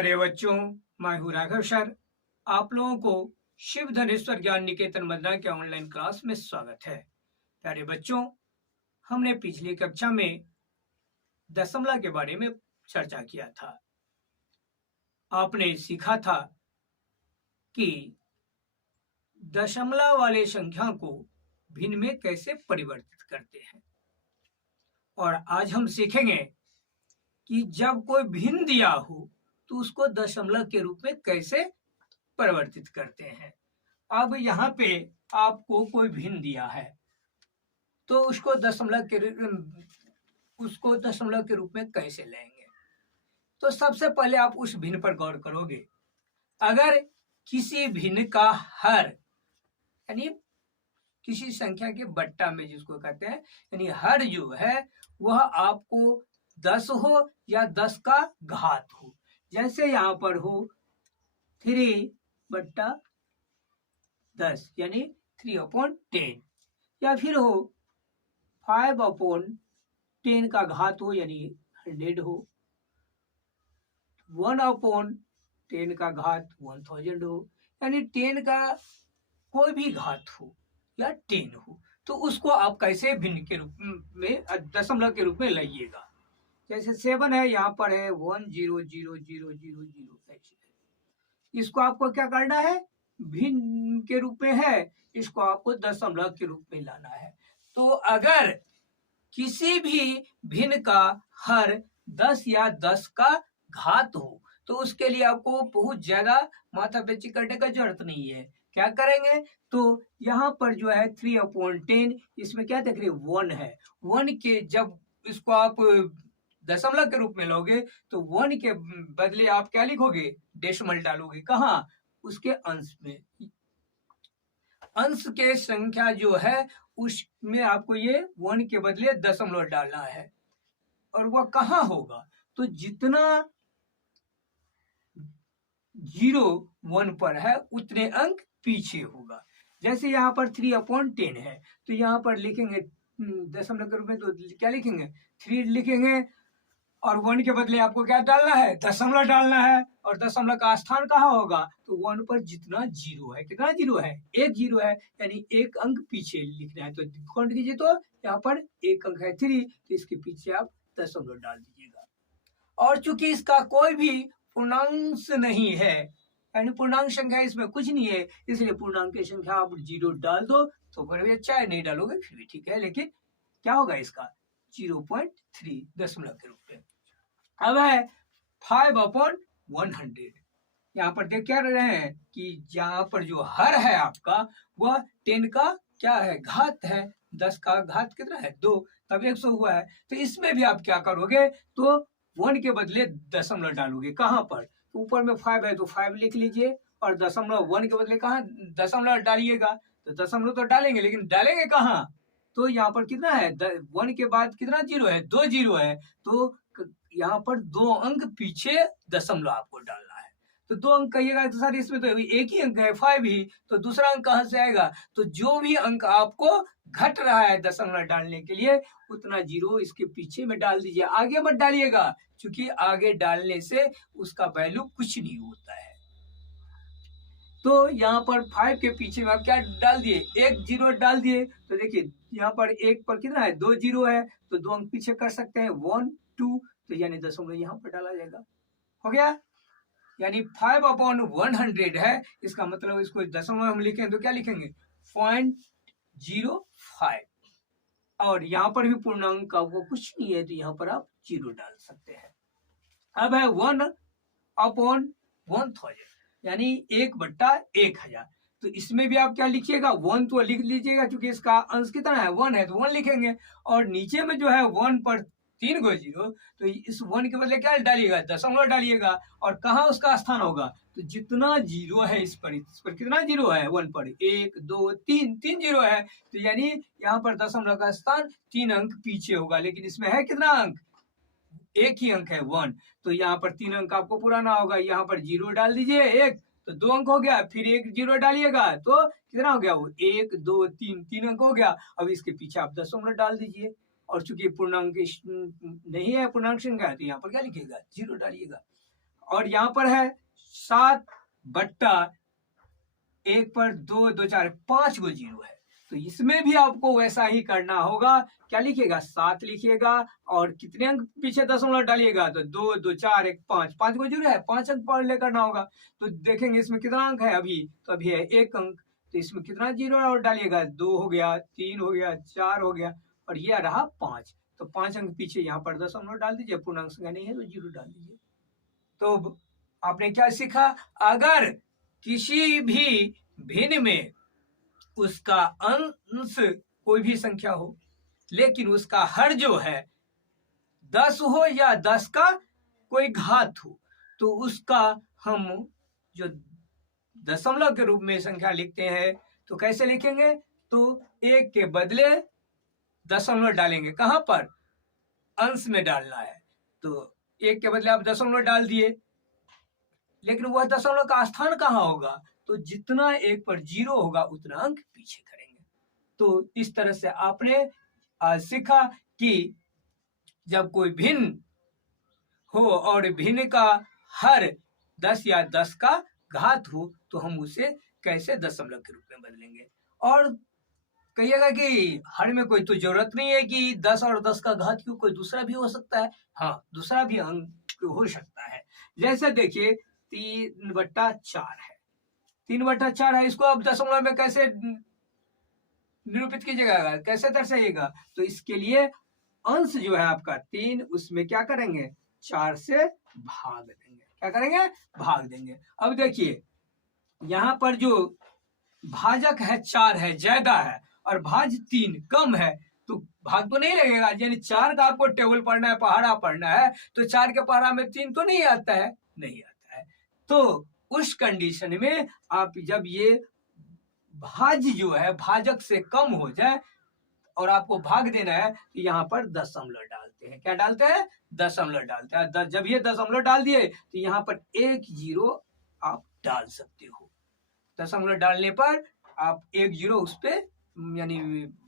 प्यारे बच्चों, मैं हूँ राघव सर। आप लोगों को शिव धनेश्वर ज्ञान निकेतन मदना के ऑनलाइन क्लास में स्वागत है। प्यारे बच्चों, हमने पिछली कक्षा में दशमलव के बारे में चर्चा किया था। आपने सीखा था कि दशमलव वाले संख्या को भिन्न में कैसे परिवर्तित करते हैं, और आज हम सीखेंगे कि जब कोई भिन्न दिया हो तो उसको दशमलव के रूप में कैसे परिवर्तित करते हैं। अब यहाँ पे आपको कोई भिन्न दिया है तो उसको दशमलव के रूप में कैसे लेंगे। तो सबसे पहले आप उस भिन्न पर गौर करोगे। अगर किसी भिन्न का हर यानी किसी संख्या के बट्टा में जिसको कहते हैं, यानी हर जो है वह आपको 10 हो या 10 का घात हो। जैसे यहाँ पर हो 3/10 यानी 3/10, या फिर हो 5/10 का घात हो यानी 100 हो, 1/10 का घात 1000 हो, यानी 10 का कोई भी घात हो या 10 हो, तो उसको आप कैसे भिन्न के रूप में दशमलव के रूप में लाइएगा। जैसे 7 है, यहाँ पर है 100000, ऐसे इसको आपको क्या करना है, भिन्न के रूप में है, इसको आपको दशमलव के रूप में लाना है। तो अगर किसी भी भिन्न का हर 10 या 10 का घात हो तो उसके लिए आपको बहुत ज्यादा माथापच्ची करने का जरूरत नहीं है। क्या करेंगे, तो यहाँ पर जो है 3/10, इसमें क्या देख रहे हैं 1 है। 1 के जब इसको आप दशमलव के रूप में लोगे तो 1 के बदले आप क्या लिखोगे, डेसिमल डालोगे। कहाँ, उसके अंश में। अंश के संख्या जो है उसमें आपको ये 1 के बदले दशमलव डालना है। और वह कहाँ होगा, तो जितना 0 1 पर है उतने अंक पीछे होगा। जैसे यहाँ पर 3/10 है तो यहाँ पर लिखेंगे दशमलव के रूप में, तो क्या लिखेंगे 3 लिखेंगे, और 1 के बदले आपको क्या डालना है, दशमलव डालना है। और दशमलव का स्थान कहाँ होगा, तो 1 पर जितना 0 है, कितना 0 है, 1 0 है, यानी 1 अंक पीछे लिखना है। तो काउंट कीजिए, तो यहाँ पर 1 अंक है 3, तो इसके पीछे आप दशमलव डाल दीजिएगा। और चूंकि इसका कोई भी पूर्णांक नहीं है, यानी पूर्णांक संख्या इसमें कुछ नहीं है, इसलिए पूर्णांक की संख्या आप 0 डाल दो तो फिर भी अच्छा है, नहीं डालोगे फिर भी ठीक है, लेकिन क्या होगा इसका 0.3 दशमलव के रूप में। अब है 5/100। यहाँ पर देख क्या रहे हैं कि यहाँ पर जो हर है आपका वह 10 का क्या है, घात है। 10 का घात कितना है, 2, तब 100 हुआ है। तो इसमें भी आप क्या करोगे, तो 1 के बदले दशमलव डालोगे। कहाँ पर, तो ऊपर में 5 है तो 5 लिख लीजिए, और दशमलव 1 के बदले कहाँ दशमलव डालिएगा। तो दशमलव तो डालेंगे, लेकिन डालेंगे कहाँ, तो यहाँ पर कितना है 1 के बाद कितना 0 है, 2 0 है, तो यहाँ पर 2 अंक पीछे दशमलव आपको डालना है। तो 2 अंक कहिएगा तो सर इसमें तो एक ही अंक है 5 ही, तो दूसरा अंक कहाँ से आएगा, तो जो भी अंक आपको घट रहा है दशमलव डालने के लिए उतना 0 इसके पीछे में डाल दीजिए, आगे मत डालिएगा, क्योंकि आगे डालने से उसका वैल्यू कुछ नहीं होता है। तो यहाँ पर 5 के पीछे में आप क्या डाल दिए, 1 0 डाल दिए। तो देखिए यहाँ पर 1 पर कितना है, 2 0 है, तो 2 अंक पीछे कर सकते हैं 1 2, तो यानी दशमलव यहाँ पर डाला जाएगा। हो गया, यानी 5/100 है, इसका मतलब इसको दशमलव हम लिखें तो क्या लिखेंगे 0.05, और यहाँ पर भी पूर्णांक का वो कुछ नहीं है, तो यहाँ पर आप 0 डाल सकते हैं। अब है 1/1000, यानी 1/1000। तो इसमें भी आप क्या लिखिएगा, 1 तो लिख लीजिएगा, क्योंकि इसका अंश कितना है 1 है, तो 1 लिखेंगे। और नीचे में जो है 1 पर 3 गो 0, तो इस 1 के बदले क्या डालिएगा, दशमलव डालिएगा। और कहाँ उसका स्थान होगा, तो जितना 0 है इस पर कितना 0 है, 1 पर 1 2 3 3 0 है, तो यानी यहाँ पर दशमलव का स्थान 3 अंक पीछे होगा। लेकिन इसमें है कितना अंक, एक ही अंक है 1, तो यहाँ पर 3 अंक आपको पुराना होगा। यहाँ पर 0 डाल दीजिए 1, तो 2 अंक हो गया, फिर 1 0 डालिएगा तो कितना हो गया, वो 1 2 3 3 अंक हो गया। अब इसके पीछे आप दशमलव डाल दीजिए, और चूंकि पूर्णांक नहीं है, पूर्णांक संख्या, तो यहाँ पर क्या लिखिएगा 0 डालिएगा। और यहाँ पर है 7/1 पर 2 2 4 5 गो जीरो है। तो इसमें भी आपको वैसा ही करना होगा। क्या लिखिएगा? 7 लिखिएगा और कितने अंक पीछे दशमलव डालिएगा? तो 2 2 4 1 5 5 गो जीरो है, 5 अंक पर ले करना होगा। तो देखेंगे इसमें कितना अंक है अभी, तो अभी है 1 अंक। तो इसमें कितना जीरो और डालिएगा? 2 हो गया, 3 हो गया, 4 हो गया और यह रहा 5। तो 5 अंक पीछे यहाँ पर दशमलव डाल दीजिए, पूर्णांक संख्या नहीं है तो जीरो डाल दीजिए। तो आपने क्या सीखा? अगर किसी भी भिन्न में उसका अंश कोई भी संख्या हो, लेकिन उसका हर जो है 10 हो या 10 का कोई घात हो, तो उसका हम जो दशमलव के रूप में संख्या लिखते हैं, तो कैसे लिखेंगे? तो 1 के बदले दशमलव डालेंगे। कहां पर? अंश में डालना है। तो 1 के बदले आप दशमलव डाल दिए, लेकिन वह दशमलव का स्थान कहाँ होगा? तो जितना 1 पर जीरो होगा उतना अंक पीछे करेंगे। तो इस तरह से आपने सीखा कि जब कोई भिन्न हो और भिन्न का हर 10 या 10 का घात हो, तो हम उसे कैसे दशमलव के रूप में बदलेंगे। और कहिएगा कि हर में कोई तो जरूरत नहीं है कि 10 और 10 का घात क्यों, कोई दूसरा भी हो सकता है। हाँ, दूसरा भी अंक हो सकता है। जैसे देखिए 3/4 है, 3/4 है, इसको आप दशमलव में कैसे निरूपित कीजिएगा, कैसे दर्शाइएगा? तो इसके लिए अंश जो है आपका 3, उसमें क्या करेंगे? 4 से भाग देंगे। क्या करेंगे? भाग देंगे। अब देखिए यहाँ पर जो भाजक है 4 है, ज्यादा है, और भाज्य 3 कम है, तो भाग तो नहीं लगेगा। यानी 4 का आपको टेबल पढ़ना है, पहाड़ा पढ़ना है, तो 4 के पहाड़ा में 3 तो नहीं आता है, नहीं आता है। तो उस कंडीशन में आप जब ये भाज्य जो है भाजक से कम हो जाए और आपको भाग देना है, तो यहाँ पर दशमलव डालते हैं। क्या डालते हैं? दशमलव डालते हैं। जब ये दशमलव डाल दिए तो यहाँ पर 1 जीरो आप डाल सकते हो। दशमलव डालने पर आप 1 जीरो उस पे यानी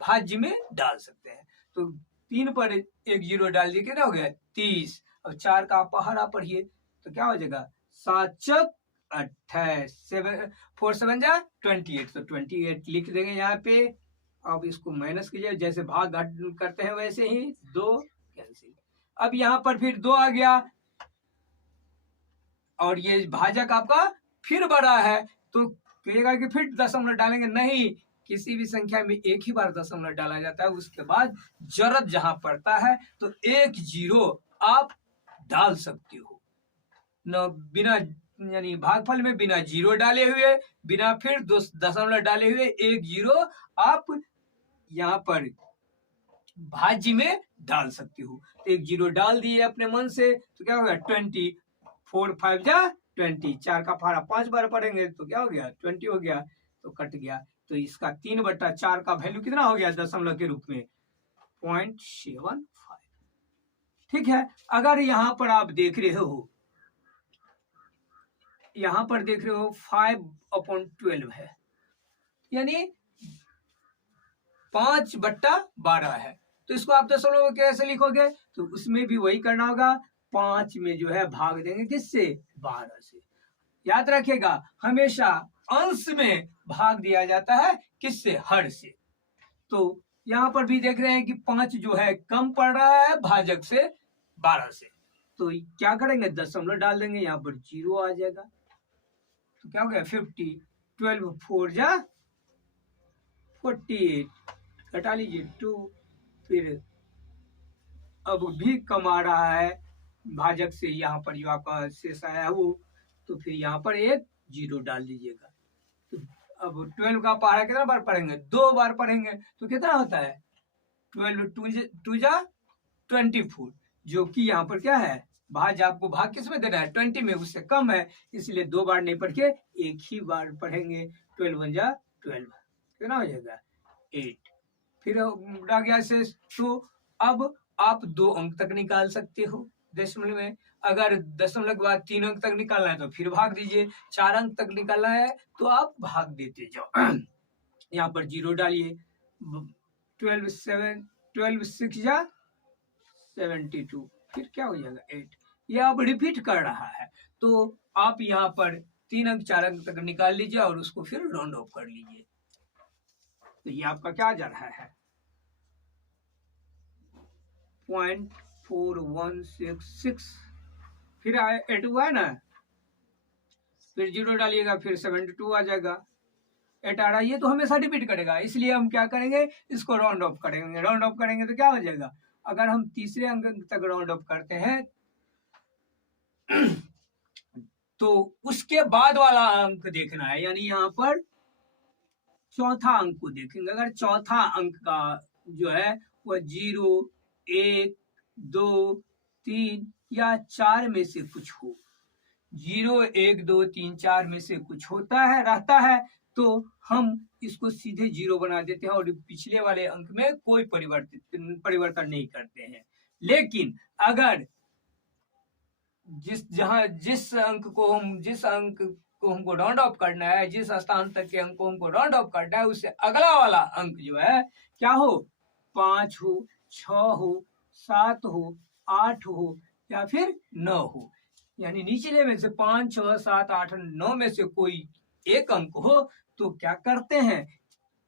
भाज्य में डाल सकते हैं। तो 3 पर 1 जीरो डाल दिए, कितना हो गया? 30। अब 4 का आप पहाड़ा पढ़िए तो क्या हो जाएगा? 7 चौक 28, 4 7 जा 28, तो 28 लिख देंगे यहाँ पे। अब इसको माइनस कीजिए, जैसे भाग घट करते हैं वैसे ही 2 कैंसिल। अब यहाँ पर फिर 2 आ गया और ये भाजक आपका फिर बड़ा है, तो कहिएगा कि फिर दशमलव डालेंगे? नहीं, किसी भी संख्या में एक ही बार दशमलव डाला जाता है, उसके बाद जरूरत जहां पड़ता है तो 1 जीरो आप डाल सकते हो। न बिना यानी भागफल में बिना जीरो डाले हुए, बिना फिर दशमलव डाले हुए 1 जीरो आप यहाँ पर भाज्य में डाल सकती हो। तो 1 जीरो डाल दिए अपने मन से, तो क्या होगा? 20, 4 5 जा 20, 4 का पहाड़ा 5 बार पढ़ेंगे तो क्या हो गया? 20 हो गया, तो कट गया। तो इसका 3/4 का वैल्यू कितना हो गया दशमलव के रूप में? 0.75। ठीक है। अगर यहाँ पर आप देख रहे हो, यहाँ पर देख रहे हो 5/12 है, यानी 5/12 है, तो इसको आप दशमलव में कैसे लिखोगे? तो उसमें भी वही करना होगा, 5 में जो है भाग देंगे किससे? 12 से। याद रखिएगा हमेशा अंश में भाग दिया जाता है किससे? हर से। तो यहाँ पर भी देख रहे हैं कि 5 जो है कम पड़ रहा है भाजक से 12 से, तो क्या करेंगे? दशमलव डाल देंगे, यहाँ पर जीरो आ जाएगा, तो क्या हो गया? 50, 12 4 जा 48, घटा लीजिए 2। फिर अब भी कम आ रहा है भाजक से, यहाँ पर जो आपका शेष आया है वो, तो फिर यहाँ पर 1 जीरो डाल दीजिएगा। तो अब 12 का पहाड़ा कितना बार पढ़ेंगे? 2 बार पढ़ेंगे, तो कितना होता है? 12 2 जा 24, जो कि यहाँ पर क्या है? भाज आपको भाग किस में देना है? 20 में, उससे कम है, इसलिए 2 बार नहीं पढ़ के 1 ही बार पढ़ेंगे। 12 1 जा 12, कितना हो जाएगा? 8। फिर रह गया शेष। तो अब आप 2 अंक तक निकाल सकते हो दशमलव में। अगर दशमलव के बाद 3 अंक तक निकालना है तो फिर भाग दीजिए, 4 अंक तक निकालना है तो आप भाग देते जाओ। यहाँ पर जीरो डालिए, 12 6 जा 72, फिर क्या हो जाएगा? 8। ये अब रिपीट कर रहा है। तो आप यहाँ पर 3 अंक 4 अंक तक निकाल लीजिए और उसको फिर राउंड ऑफ कर लीजिए। तो ये आपका क्या जा रहा है 0.4166, फिर 8 हुआ है ना, फिर 0 डालिएगा, फिर 72 आ जाएगा। 8 आ रहा है, ये तो हमेशा रिपीट करेगा, इसलिए हम क्या करेंगे, इसको राउंड ऑफ करेंगे। राउंड ऑफ करेंगे तो क्या हो जाएगा, अगर हम तीसरे अंक तक राउंड ऑफ करते हैं तो उसके बाद वाला अंक देखना है, यानी यहाँ पर चौथा अंक को देखेंगे। अगर चौथा अंक का जो है वह 0, 1, 2, 3 या 4 में से कुछ हो, 0, 1, 2, 3, 4 में से कुछ होता है, रहता है, तो हम इसको सीधे 0 बना देते हैं और पिछले वाले अंक में कोई परिवर्तन नहीं करते हैं। लेकिन अगर जिस अंक को हमको राउंड ऑफ करना है, जिस स्थान तक के अंक को हमको राउंड ऑफ करना है, उससे अगला वाला अंक जो है क्या हो, 5 हो, 6 हो, 7 हो, 8 हो या फिर 9 हो, यानी निचले में से 5, 6, 7, 8, 9 में से कोई एक अंक हो, तो क्या करते हैं,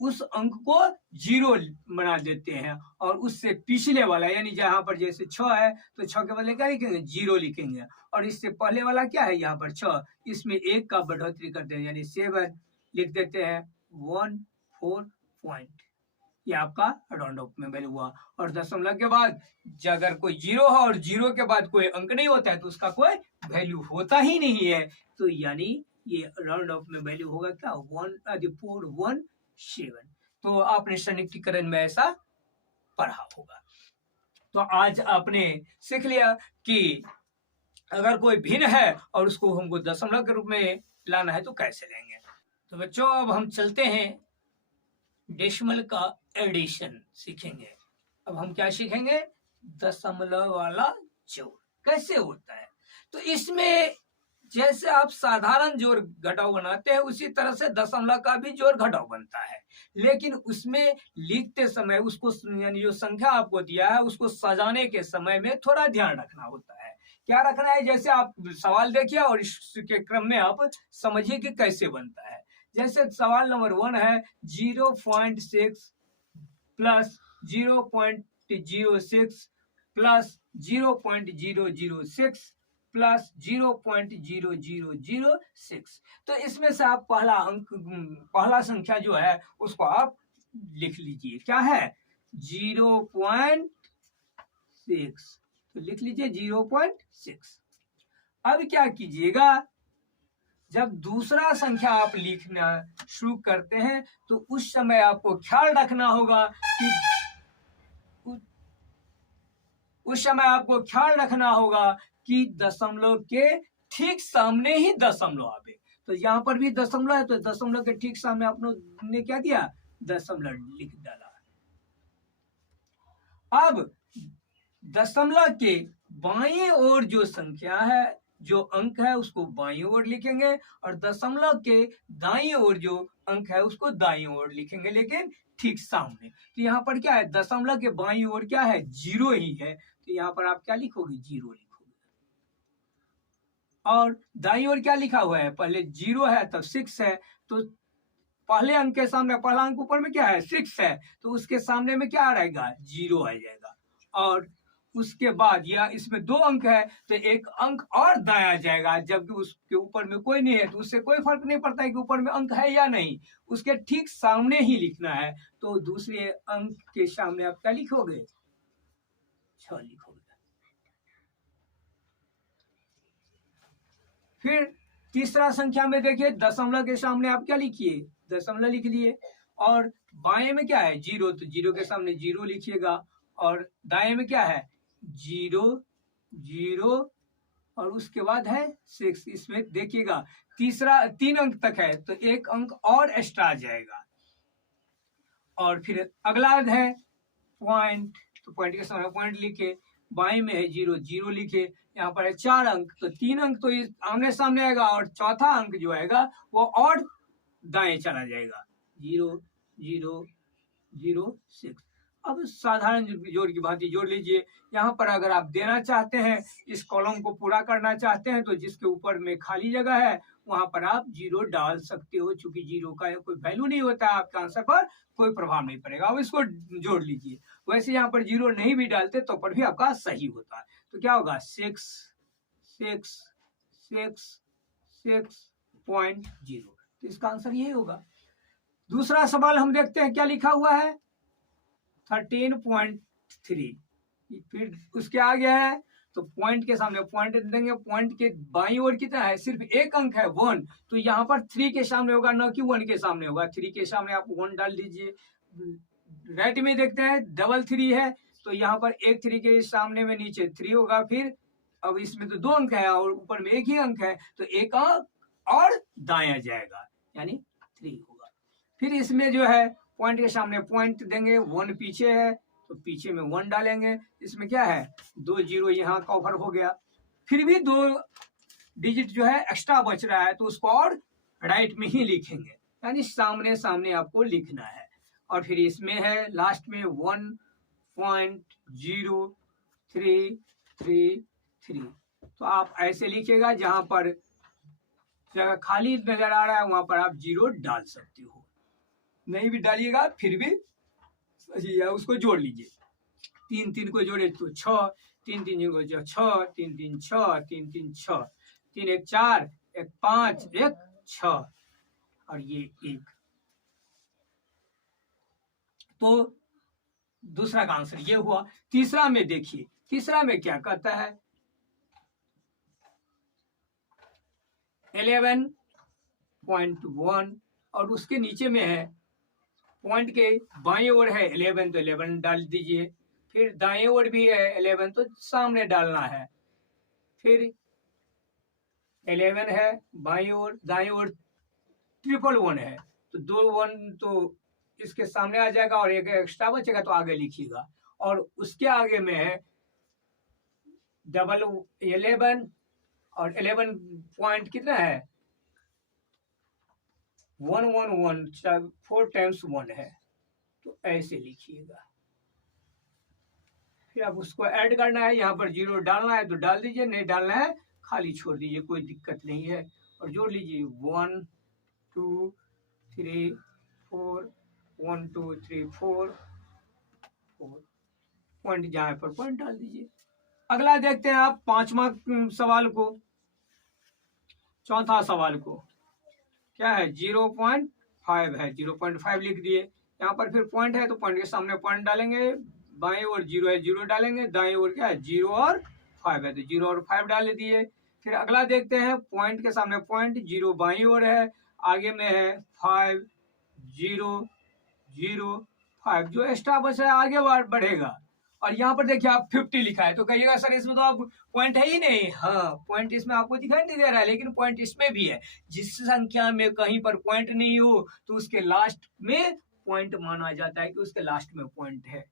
उस अंक को 0 बना देते हैं और उससे पिछले वाला, यानी जहां पर जैसे 6 है तो 6 के बदले क्या लिखेंगे, 0 लिखेंगे, और इससे पहले वाला क्या है, यहाँ पर 6, इसमें 1 का बढ़ोतरी करते हैं, यानी 7 लिख देते हैं 14 पॉइंट। ये आपका राउंड ऑफ में वैल्यू हुआ। और दशमलव के बाद अगर कोई 0 है और 0 के बाद कोई अंक नहीं होता है तो उसका कोई वैल्यू होता ही नहीं है, तो यानी ये राउंड ऑफ में वैल्यू होगा क्या, 417। तो आपने सन्निकटन में ऐसा पढ़ा होगा। तो आज आपने सीख लिया कि अगर कोई भिन्न है और उसको हमको दशमलव के रूप में लाना है तो कैसे लेंगे। तो बच्चों अब हम चलते हैं डेसिमल का एडिशन सीखेंगे। अब हम क्या सीखेंगे, दशमलव वाला जोड़ कैसे होता है। तो इसमें जैसे आप साधारण जोड़ घटाव बनाते हैं उसी तरह से दशमलव का भी जोड़ घटाव बनता है, लेकिन उसमें लिखते समय उसको, यानी जो संख्या आपको दिया है उसको सजाने के समय में थोड़ा ध्यान रखना होता है। क्या रखना है, जैसे आप सवाल देखिए और इसके क्रम में आप समझिए कि कैसे बनता है। जैसे सवाल नंबर 1 है 0.6 प्लस 0.06 प्लस 0.006 प्लस 0.0006। तो इसमें से आप पहला संख्या जो है उसको आप लिख लीजिए, क्या है 0.6, तो लिख लीजिए 0.6। अब क्या कीजिएगा, जब दूसरा संख्या आप लिखना शुरू करते हैं तो उस समय आपको ख्याल रखना होगा कि दशमलव के ठीक सामने ही दशमलव आवे। तो यहाँ पर भी दशमलव है तो दशमलव के ठीक सामने आपने क्या दिया, दशमलव लिख डाला। अब दशमलव के बाएं ओर जो संख्या है, जो अंक है उसको बाईं ओर लिखेंगे और दशमलव के दाईं ओर जो अंक है उसको दाईं ओर लिखेंगे, लेकिन ठीक सामने। तो यहाँ पर क्या है, दशमलव के बाईं ओर क्या है, 0 ही है, तो यहाँ पर आप क्या लिखोगे, 0 लिखोगे। और दाईं ओर क्या लिखा हुआ है, पहले 0 है तब 6 है, तो पहले अंक के सामने, पहला अंक ऊपर में क्या है 6 है, तो उसके सामने में क्या रहेगा, 0 आ जाएगा। और उसके बाद या इसमें 2 अंक है तो एक अंक और दाया जाएगा, जबकि उसके ऊपर में कोई नहीं है तो उससे कोई फर्क नहीं पड़ता है कि ऊपर में अंक है या नहीं, उसके ठीक सामने ही लिखना है। तो दूसरे अंक के सामने आप क्या लिखोगे, 6 लिखोगे। फिर तीसरा संख्या में देखिए, दशमलव के सामने आप क्या लिखिए, दशमलव लिख लिए, और बाएं में क्या है 0, तो 0 के सामने 0 लिखिएगा, और दाएं में क्या है 0, 0 और उसके बाद है 6। इसमें देखिएगा 3 अंक तक है तो एक अंक और एक्स्ट्रा आ जाएगा। और फिर अगला है पॉइंट, तो पॉइंट के सामने पॉइंट लिखे, बाएं में है 0, 0 लिखे, यहाँ पर है 4 अंक, तो 3 अंक तो आमने सामने आएगा और चौथा अंक जो आएगा वो और दाएं चला जाएगा, 0, 0, 0, 6। अब साधारण जोड़ की भांति जोड़ लीजिए। यहाँ पर अगर आप देना चाहते हैं, इस कॉलम को पूरा करना चाहते हैं, तो जिसके ऊपर में खाली जगह है वहां पर आप 0 डाल सकते हो। चूंकि 0 का कोई वैल्यू नहीं होता है, आपके आंसर पर कोई प्रभाव नहीं पड़ेगा। अब इसको जोड़ लीजिए। वैसे यहाँ पर 0 नहीं भी डालते तो पर भी आपका सही होता है। तो क्या होगा 6 6 6 6.0। तो इसका आंसर यही होगा। दूसरा सवाल हम देखते हैं क्या लिखा हुआ है, 13.3। फिर उसके आगे है तो पॉइंट के सामने पॉइंट देंगे। पॉइंट के बाईं ओर कितना है, सिर्फ एक अंक है 1, तो यहाँ पर 3 के सामने होगा, न कि 1 के सामने होगा। 3 के सामने आप 1 डाल दीजिए। राइट में देखते हैं डबल 3 है, तो यहाँ पर एक 3 के सामने में नीचे 3 होगा। फिर अब इसमें तो 2 अंक है और ऊपर में एक ही अंक है, तो एक अंक और दाया जाएगा, यानी 3 होगा। फिर इसमें जो है पॉइंट के सामने पॉइंट देंगे, 1 पीछे है तो पीछे में 1 डालेंगे। इसमें क्या है 2 0 यहाँ कवर हो गया। फिर भी 2 डिजिट जो है एक्स्ट्रा बच रहा है, तो उसको और राइट में ही लिखेंगे, यानी सामने सामने आपको लिखना है। और फिर इसमें है लास्ट में 1.0333। तो आप ऐसे लिखिएगा, जहां पर जगह खाली नजर आ रहा है वहां पर आप 0 डाल सकते हो। नहीं भी डालिएगा फिर भी सही है। उसको जोड़ लीजिए। 3 3 को जोड़े तो 6, 3 3 को जो 6, 3 3 6, 3 3 6, 3 1 4, 1 5, 1 6 और ये 1। तो दूसरा का आंसर ये हुआ। तीसरा में देखिए, तीसरा में क्या कहता है 11.1 और उसके नीचे में है पॉइंट के बाएं ओर है 11, तो 11 डाल दीजिए। फिर दाएं ओर भी है 11, तो सामने डालना है। फिर 11 है बाएं ओर, दाएं ओर 111 है, तो 2 1 तो इसके सामने आ जाएगा और एक एक्स्ट्रा बचेगा, तो आगे लिखिएगा। और उसके आगे में है 11 और 11 पॉइंट कितना है 111, 4 टाइम्स 1 है, तो ऐसे लिखिएगा। फिर अब उसको ऐड करना है, यहाँ पर 0 डालना है तो डाल दीजिए, नहीं डालना है खाली छोड़ दीजिए, कोई दिक्कत नहीं है। और जोड़ लीजिए 1 2 3 4, 1 2 3 4 पॉइंट, जहाँ पर पॉइंट डाल दीजिए। अगला देखते हैं आप पांचवा सवाल को। चौथा सवाल को क्या है 0.5 है, 0.5 लिख दिए। यहाँ पर फिर पॉइंट है तो पॉइंट के सामने पॉइंट डालेंगे। बाएं ओर 0 है, 0 डालेंगे। दाएं ओर क्या है 0 और 5 है, तो 0 और 5 डाल दिए। फिर अगला देखते हैं पॉइंट के सामने पॉइंट, 0 बाईं ओर है, आगे में है 5 0 0 5, जो एक्स्ट्रा बच रहा है आगे बढ़ेगा। और यहाँ पर देखिए आप 50 लिखा है, तो कहिएगा सर इसमें तो आप पॉइंट है ही नहीं। हाँ, पॉइंट इसमें आपको दिखाई नहीं दे रहा है, लेकिन पॉइंट इसमें भी है। जिस संख्या में कहीं पर पॉइंट नहीं हो तो उसके लास्ट में पॉइंट माना जाता है कि उसके लास्ट में पॉइंट है,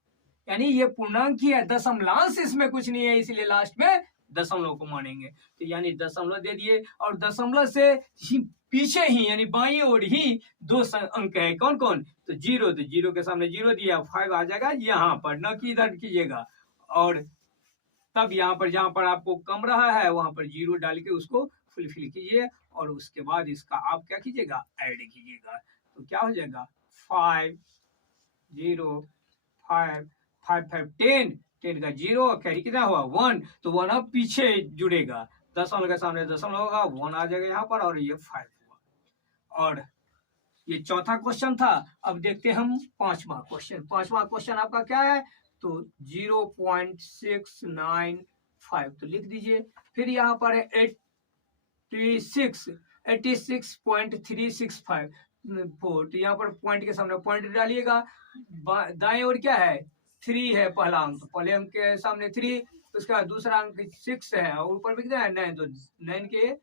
यानी ये पूर्णांक ही है, दशमलांश इसमें कुछ नहीं है, इसलिए लास्ट में दशमलव को मानेंगे। तो यानी दशमलव दे दिए, और दशमलव से पीछे ही यानी बाईं ओर ही 2 अंक है। कौन कौन, तो 0, तो 0 के सामने 0 दिया, 5 आ जाएगा यहाँ पर, न कि इधर कीजिएगा। और तब यहाँ पर जहां पर आपको कम रहा है वहां पर 0 डाल के उसको फुलफिल कीजिए, और उसके बाद इसका आप क्या कीजिएगा ऐड कीजिएगा। तो क्या हो जाएगा 5 0 5 5 5 10, 10 का 0 कैरी कितना हुआ 1, तो 1 अब पीछे जुड़ेगा, दशमलव के सामने दशमलव होगा, 1 आ जाएगा यहाँ पर, और ये 5 हुआ। और ये चौथा क्वेश्चन था। अब देखते हैं हम पांचवा क्वेश्चन। पांचवा क्वेश्चन आपका क्या है, तो 0.695, तो लिख दीजिए। फिर यहाँ पर है 86.365, तो यहाँ पर पॉइंट के सामने पॉइंट डालिएगा। दाएं ओर क्या है 3 है पहला अंक, तो पहले अंक के सामने 3, उसके बाद दूसरा अंक 6 है, और ऊपर भी कितना है 9, तो 9 के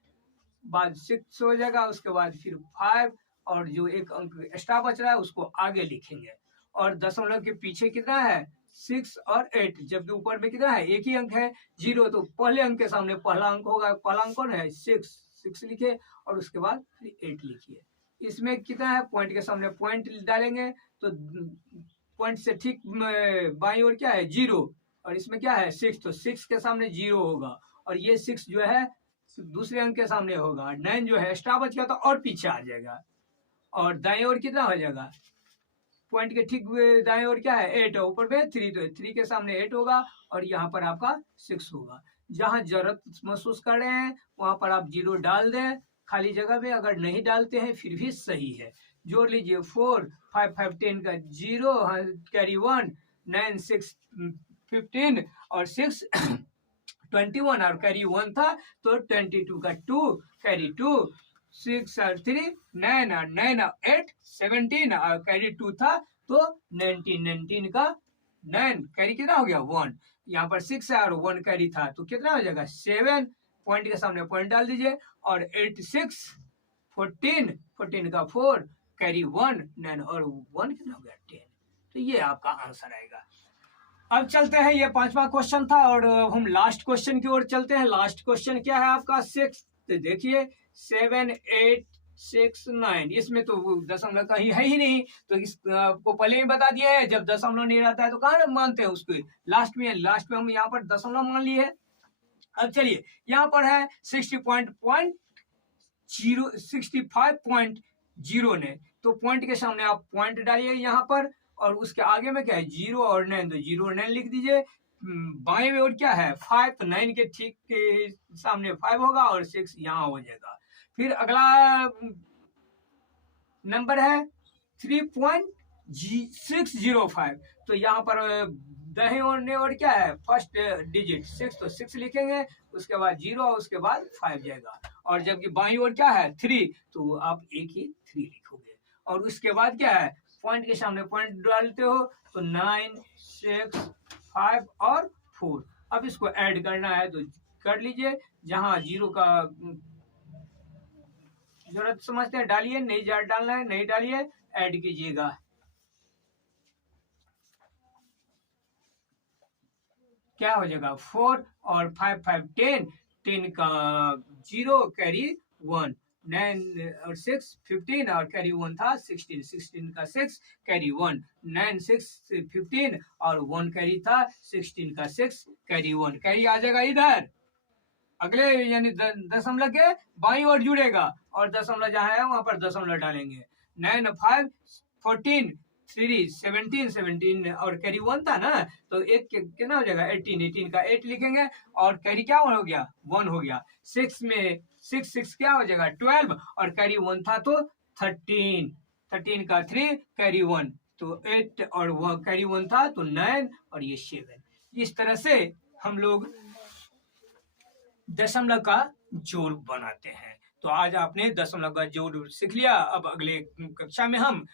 बाद 6 हो जाएगा। उसके बाद फिर 5, और जो एक अंक एक्स्ट्रा बच रहा है उसको आगे लिखेंगे। और दशमलव के पीछे कितना है 6 और 8, जबकि ऊपर में कितना है एक ही अंक है 0, तो पहले अंक के सामने पहला अंक होगा, पहला अंक कौन है 6 लिखे, और उसके बाद फिर 8 लिखिए। इसमें कितना है पॉइंट के सामने पॉइंट डालेंगे, तो पॉइंट से ठीक बाईं ओर क्या है 0, और इसमें क्या है 6, तो 6 के सामने 0 होगा, और ये 6 जो है दूसरे अंक के सामने होगा। 9 जो है एक्स्ट्रा बच गया तो और पीछे आ जाएगा, और दाएं ओर कितना हो जाएगा, पॉइंट के ठीक दाएं ओर क्या है 8 है, ऊपर में 3, तो 3 के सामने 8 होगा, और यहाँ पर आपका 6 होगा। जहां जरूरत महसूस कर रहे हैं वहां पर आप 0 डाल दें खाली जगह में, अगर नहीं डालते हैं फिर भी सही है। जोड़ लीजिए 4 5 5 10 का 0, कैरी 1, 9 6 15 और 6 21, और कैरी 1 था तो 22 का 2, कैरी 2, 6 और 3 9 और 9 और 8 17, और कैरी 2 था तो 19, 19 का 9, कैरी कितना हो गया 1, यहाँ पर 6 है और 1 कैरी था तो कितना हो जाएगा 7, पॉइंट के सामने पॉइंट डाल दीजिए, और 8 6 14, 14 का 4, कैरी 1 9 और 1 कितना हो गया 10, तो ये आपका आंसर आएगा। अब चलते हैं, ये 5वां क्वेश्चन था और हम लास्ट क्वेश्चन की ओर चलते हैं। लास्ट क्वेश्चन क्या है आपका 6, तो देखिए 7 8 6 9, इसमें तो दशमलव कहीं है ही नहीं, तो इसको पहले ही बता दिया है, जब दशमलव नहीं रहता है तो कहाँ मानते हैं उसको, लास्ट में हम यहाँ पर दशमलव मान लिए है। अब चलिए यहाँ पर है 65.0 ने, तो पॉइंट के सामने आप पॉइंट डालिए यहाँ पर, और उसके आगे में क्या है 0 और 9, तो 0 और 9 लिख दीजिए। बाएं में और क्या है 5, तो 9 के ठीक के सामने 5 होगा और 6 यहाँ हो जाएगा। फिर अगला नंबर है 3.605, तो यहाँ पर दाएं और क्या है फर्स्ट डिजिट 6, तो 6 लिखेंगे, उसके बाद 0 और उसके बाद 5 जाएगा, और जबकि बाईं ओर क्या है 3, तो आप एक ही 3 लिखोगे, और उसके बाद क्या है पॉइंट के सामने पॉइंट डालते हो तो 9 6 5 और 4। अब इसको ऐड करना है तो कर लीजिए, जहां 0 का जरूरत समझते हैं डालिए, नहीं डालना है नहीं डालिए, ऐड कीजिएगा। क्या हो जाएगा 4 और 5 5 10, 10 का 0 कैरी 1, 9 और 6 15 और कैरी 1 था 16, 16 का 6 कैरी 1, 9 6 15 और 1 कैरी था 16 का 6 कैरी 1, कैरी आ जाएगा इधर अगले यानी दशमलव के बाईं ओर जुड़ेगा, और दशमलव जहां है वहां पर दशमलव डालेंगे। 9 5 14 3 17 17 और कैरी 1 था ना, तो एक कितना हो जाएगा 18, 18 का 8 लिखेंगे, और कैरी क्या हो गया 1 हो गया। 6 में 6 6 क्या हो जाएगा 12, और कैरी 1 था तो 13, 13 का 3 कैरी 1 तो 8, और कैरी 1 था तो 9 और ये 7। इस तरह से हम लोग दशमलव का जोड़ बनाते हैं। तो आज आपने दशमलव का जोड़ सीख लिया, अब अगले कक्षा में हम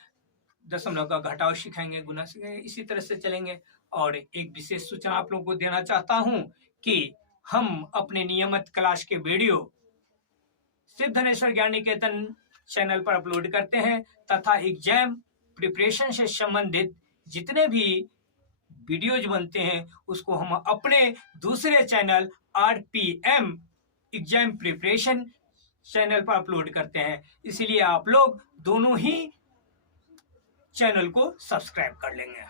दशमलव का घटाव सिखाएंगे, गुना सिखाएंगे, इसी तरह से चलेंगे। और एक विशेष सूचना आप लोगों को देना चाहता हूं कि हम अपने नियमित क्लास के वीडियो सिद्ध धनेश्वर ज्ञान निकेतन चैनल पर अपलोड करते हैं, तथा एग्जाम प्रिपरेशन से संबंधित जितने भी वीडियोज बनते हैं उसको हम अपने दूसरे channel RPM exam preparation channel पर अपलोड करते हैं, इसलिए आप लोग दोनों ही चैनल को सब्सक्राइब कर लेंगे।